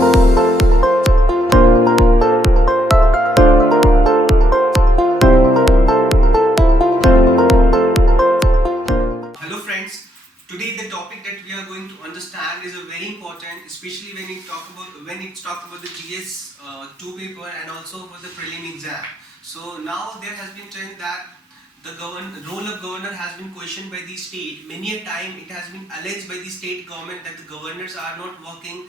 Hello friends, today the topic that we are going to understand is a very important, especially when it's talk about the GS 2 paper and also for the prelim exam. So now there has been trend that the role of governor has been questioned by the state. Many a time it has been alleged by the state government that the governors are not working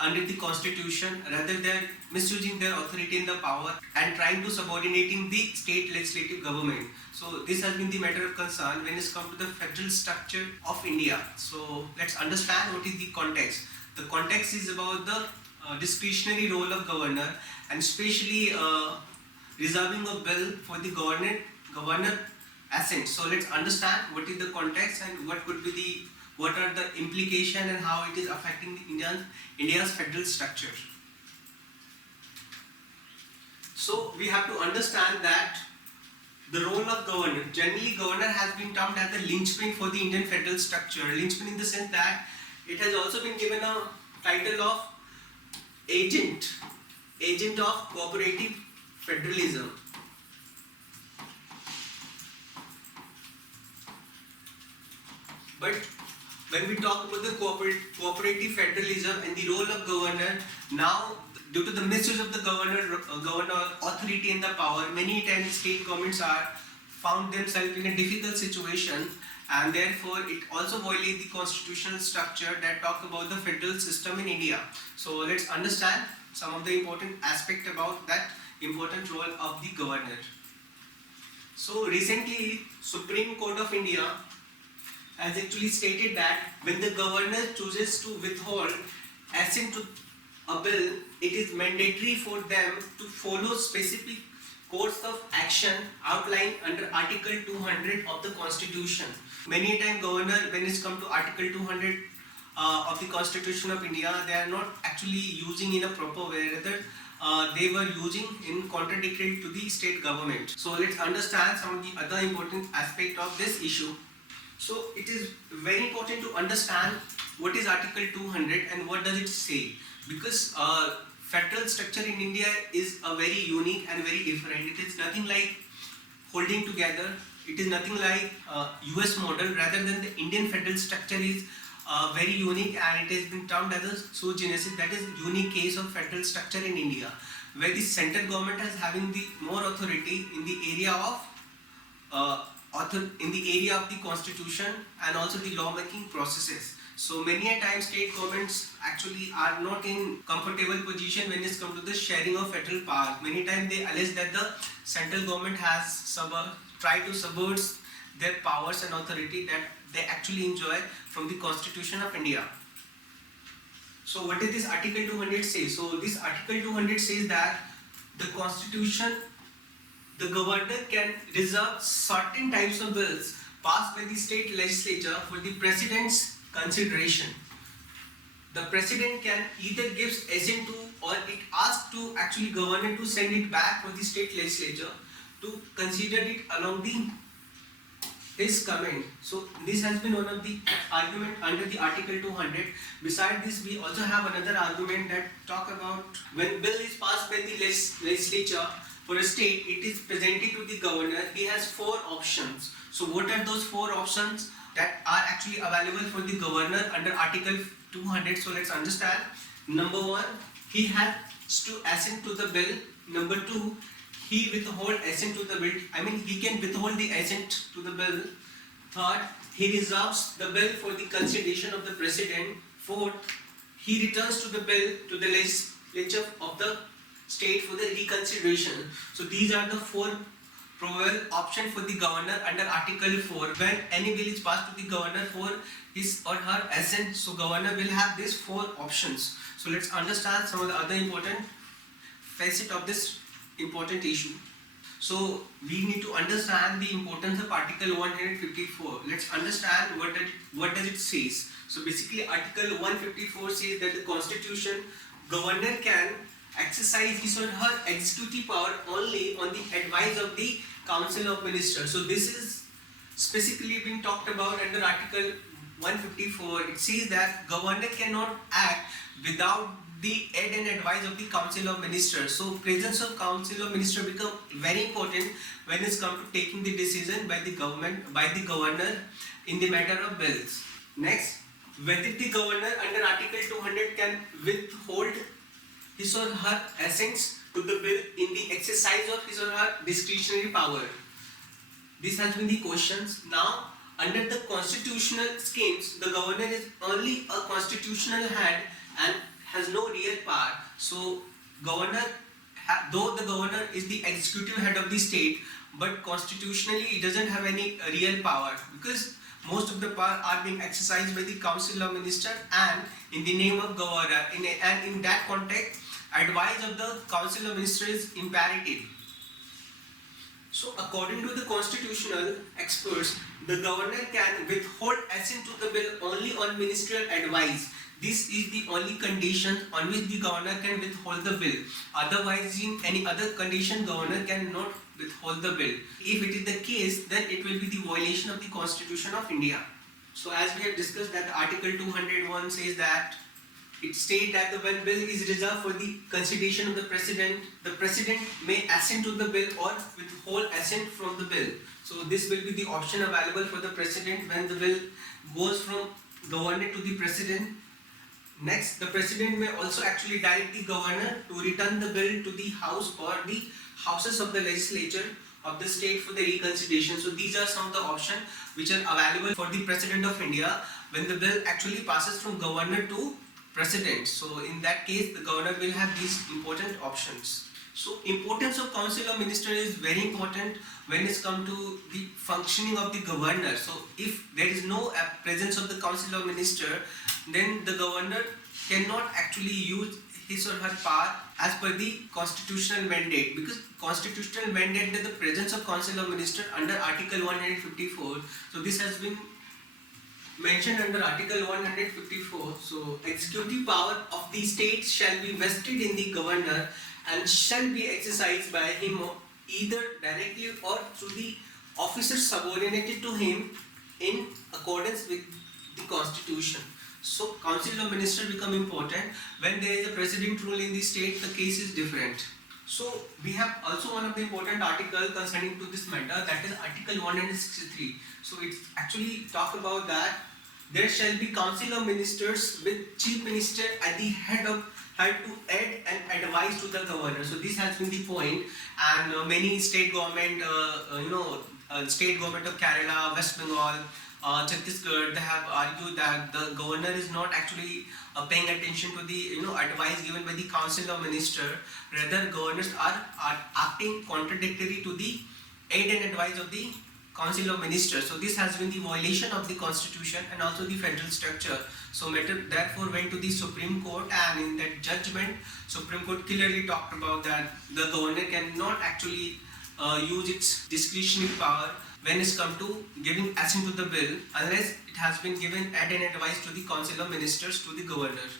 under the constitution, rather they're misusing their authority and the power and trying to subordinating the state legislative government. So this has been the matter of concern when it's come to the federal structure of India. So let's understand what is the context. The context is about the discretionary role of governor and especially reserving a bill for the governor assent. So let's understand what is the context and what are the implications and how it is affecting the India's federal structure. So we have to understand that the role of governor, generally governor has been termed as the linchpin for the Indian federal structure. Linchpin in the sense that it has also been given a title of agent of cooperative federalism. But when we talk about the cooperative federalism and the role of governor, now due to the misuse of the governor authority and the power, many times state governments are found themselves in a difficult situation, and therefore it also violates the constitutional structure that talk about the federal system in India. So let's understand some of the important aspect about that important role of the governor. So recently Supreme Court of India has actually stated that when the governor chooses to withhold assent to a bill, it is mandatory for them to follow specific course of action outlined under Article 200 of the Constitution. Many a time governor, when it's come to Article 200 of the Constitution of India, they are not actually using in a proper way, rather they were using in contradictory to the state government. So let's understand some of the other important aspect of this issue. So it is very important to understand what is Article 200 and what does it say, because federal structure in India is a very unique and very different. It is nothing like holding together. It is nothing like US model, rather than the Indian federal structure is very unique, and it has been termed as a sui generis, that is unique case of federal structure in India, where the central government is having the more authority in the area of the constitution and also the lawmaking processes. So many a time state governments actually are not in comfortable position when it comes to the sharing of federal power. Many times they allege that the central government has tried to subvert their powers and authority that they actually enjoy from the Constitution of India. So what does this Article 200 say? So this Article 200 says that the Constitution, the governor can reserve certain types of bills passed by the state legislature for the president's consideration. The president can either give assent to, or it asks to actually governor to send it back for the state legislature to consider it along his comment. So this has been one of the argument under the Article 200. Besides this, we also have another argument that talk about when bill is passed by the legislature for a state, it is presented to the governor. He has 4 options. So what are those 4 options that are actually available for the governor under Article 200? So let's understand. Number 1, he has to assent to the bill. Number 2, he withhold assent to the bill. He can withhold the assent to the bill. Third, he reserves the bill for the consideration of the president. Fourth, he returns to the bill to the legislature of the state for the reconsideration. So these are the 4 probable options for the governor under Article 4. When any bill is passed to the governor for his or her assent, so governor will have these 4 options. So let's understand some of the other important facets of this important issue. So we need to understand the importance of Article 154. Let's understand what does it says. So basically Article 154 says that the Constitution, governor can exercise his or her executive power only on the advice of the Council of Ministers. So this is specifically being talked about under Article 154. It says that governor cannot act without the aid and advice of the Council of Ministers. So presence of Council of Ministers become very important when it's come to taking the decision by the governor in the matter of bills. Next, whether the governor under Article 200 can withhold his or her assents to the bill in the exercise of his or her discretionary power. This has been the questions. Now, under the constitutional schemes, the governor is only a constitutional head and has no real power. So, though the governor is the executive head of the state, but constitutionally he doesn't have any real power, because most of the power are being exercised by the Council of Ministers and in the name of governor. And in that context, advice of the Council of Ministers is imperative. So, according to the constitutional experts, the governor can withhold assent to the bill only on ministerial advice. This is the only condition on which the governor can withhold the bill. Otherwise, in any other condition, governor cannot withhold the bill. If it is the case, then it will be the violation of the Constitution of India. So, as we have discussed, that Article 201 says that it states that when bill is reserved for the consideration of the president may assent to the bill or withhold assent from the bill. So this will be the option available for the president when the bill goes from governor to the president. Next, the president may also actually direct the governor to return the bill to the house or the houses of the legislature of the state for the reconsideration. So these are some of the options which are available for the president of India when the bill actually passes from governor to president. So in that case, the governor will have these important options. So importance of Council of Ministers is very important when it's come to the functioning of the governor. So if there is no presence of the Council of Ministers, then the governor cannot actually use his or her power as per the constitutional mandate, because constitutional mandate is the presence of Council of Ministers under Article 154. So this has been mentioned under Article 154. So executive power of the state shall be vested in the governor and shall be exercised by him either directly or through the officers subordinated to him in accordance with the Constitution. So Council of Ministers become important when there is a president rule in the state. The case is different. So we have also one of the important articles concerning to this matter, that is Article 163. So it's actually talk about that there shall be Council of Ministers with Chief Minister at the head to aid and advise to the governor. So this has been the point, and many state government, state government of Kerala, West Bengal, Chhattisgarh, they have argued that the governor is not actually paying attention to the advice given by the Council of Ministers. Rather, governors are acting contradictory to the aid and advice of the Council of Ministers. So this has been the violation of the Constitution and also the federal structure. So matter therefore went to the Supreme Court, and in that judgment, Supreme Court clearly talked about that the governor cannot actually use its discretionary power when it's come to giving assent to the bill unless it has been given aid and advice to the Council of Ministers to the governor.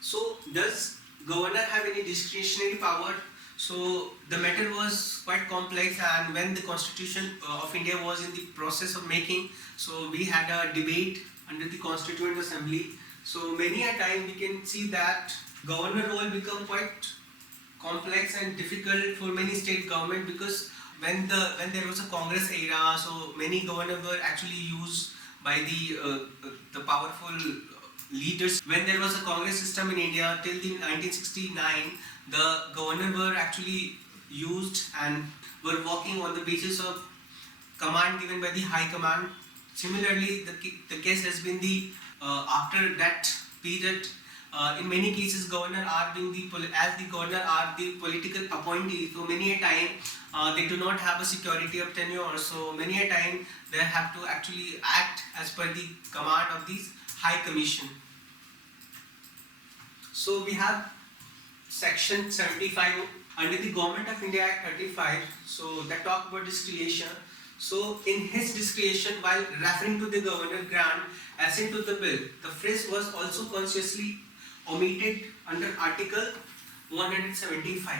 So does governor have any discretionary power? So the matter was quite complex, and when the Constitution of India was in the process of making, so we had a debate under the Constituent Assembly. So many a time we can see that governor role become quite complex and difficult for many state government, because when there was a Congress era, so many governors were actually used by the powerful leaders. When there was a Congress system in India till the 1969, the governor were actually used and were working on the basis of command given by the High Command. Similarly, the case has been after that period. In many cases, governor are being as the governor are the political appointee. So many a time they do not have a security of tenure. So many a time they have to actually act as per the command of the High Commission. So we have Section 75 under the Government of India Act 35. So that talk about discretion. So in his discretion, while referring to the governor grant assent to the bill, the phrase was also consciously omitted under Article 175.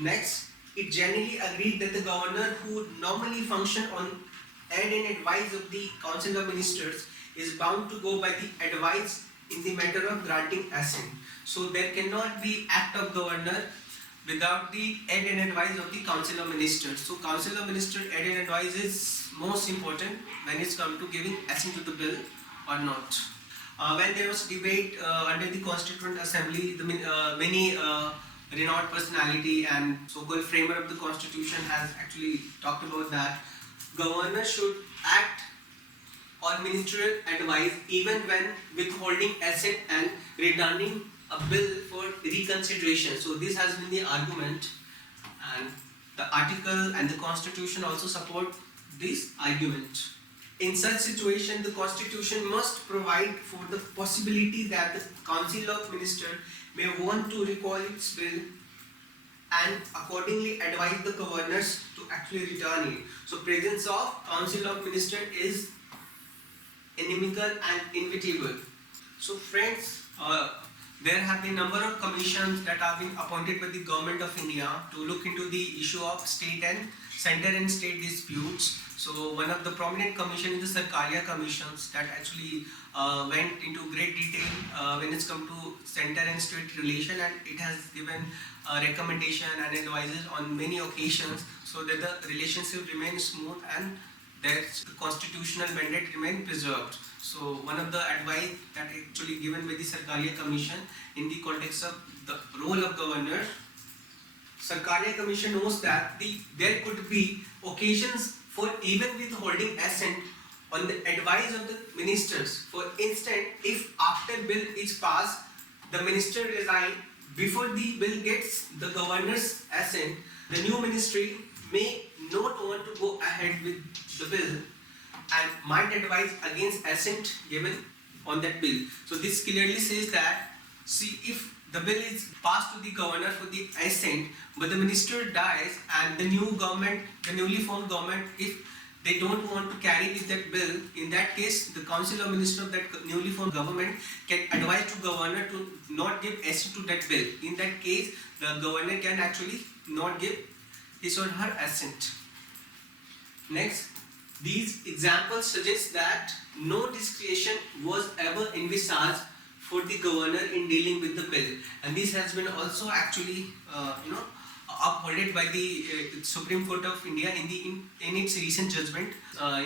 Next, it generally agreed that the governor, who would normally function on aid and advice of the Council of Ministers, is bound to go by the advice in the matter of granting assent. So there cannot be act of governor without the aid and advice of the Council of Ministers. So Council of Ministers aid and advice is most important when it's come to giving assent to the bill or not. When there was debate under the Constituent Assembly, many renowned personality and so-called framer of the Constitution has actually talked about that governor should act on ministerial advice even when withholding assent and returning a bill for reconsideration. So this has been the argument, and the article and the Constitution also support this argument. In such situation, the Constitution must provide for the possibility that the Council of Ministers may want to recall its bill and accordingly advise the governors to actually return it. So presence of Council of Ministers is inimical and inevitable. So friends, there have been number of commissions that have been appointed by the Government of India to look into the issue of state and center and state disputes. So one of the prominent commission is the Sarkaria commissions that actually went into great detail when it's come to center and state relation, and it has given recommendation and advices on many occasions so that the relationship remains smooth and that the constitutional mandate remain preserved. So one of the advice that actually given by the Sarkaria Commission in the context of the role of governor, Sarkaria Commission knows that there could be occasions for even withholding assent on the advice of the ministers. For instance, if after bill is passed, the minister resign before the bill gets the governor's assent, the new ministry may not want to go ahead with the bill and might advise against assent given on that bill. So this clearly says that, see, if the bill is passed to the governor for the assent, but the minister dies and the new government, the newly formed government, if they don't want to carry with that bill, in that case, the Council of Ministers of that newly formed government can advise to governor to not give assent to that bill. In that case, the governor can actually not give his or her assent. Next, these examples suggest that no discretion was ever envisaged for the governor in dealing with the bill, and this has been also actually upheld by the Supreme Court of India in its recent judgment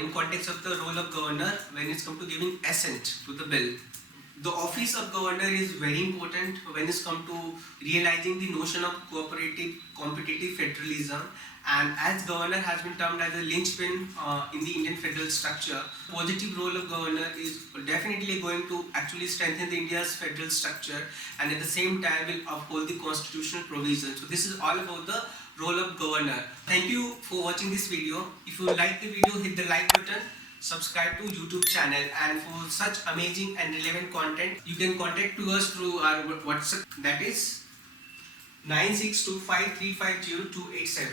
in context of the role of governor when it's come to giving assent to the bill. The office of governor is very important when it's come to realizing the notion of cooperative competitive federalism, and as governor has been termed as a linchpin in the Indian federal structure, positive role of governor is definitely going to actually strengthen the India's federal structure and at the same time will uphold the constitutional provisions. So this is all about the role of governor. Thank you for watching this video. If you like the video, hit the like button, subscribe to YouTube channel, and for such amazing and relevant content, you can contact to us through our WhatsApp, that is 9625350287.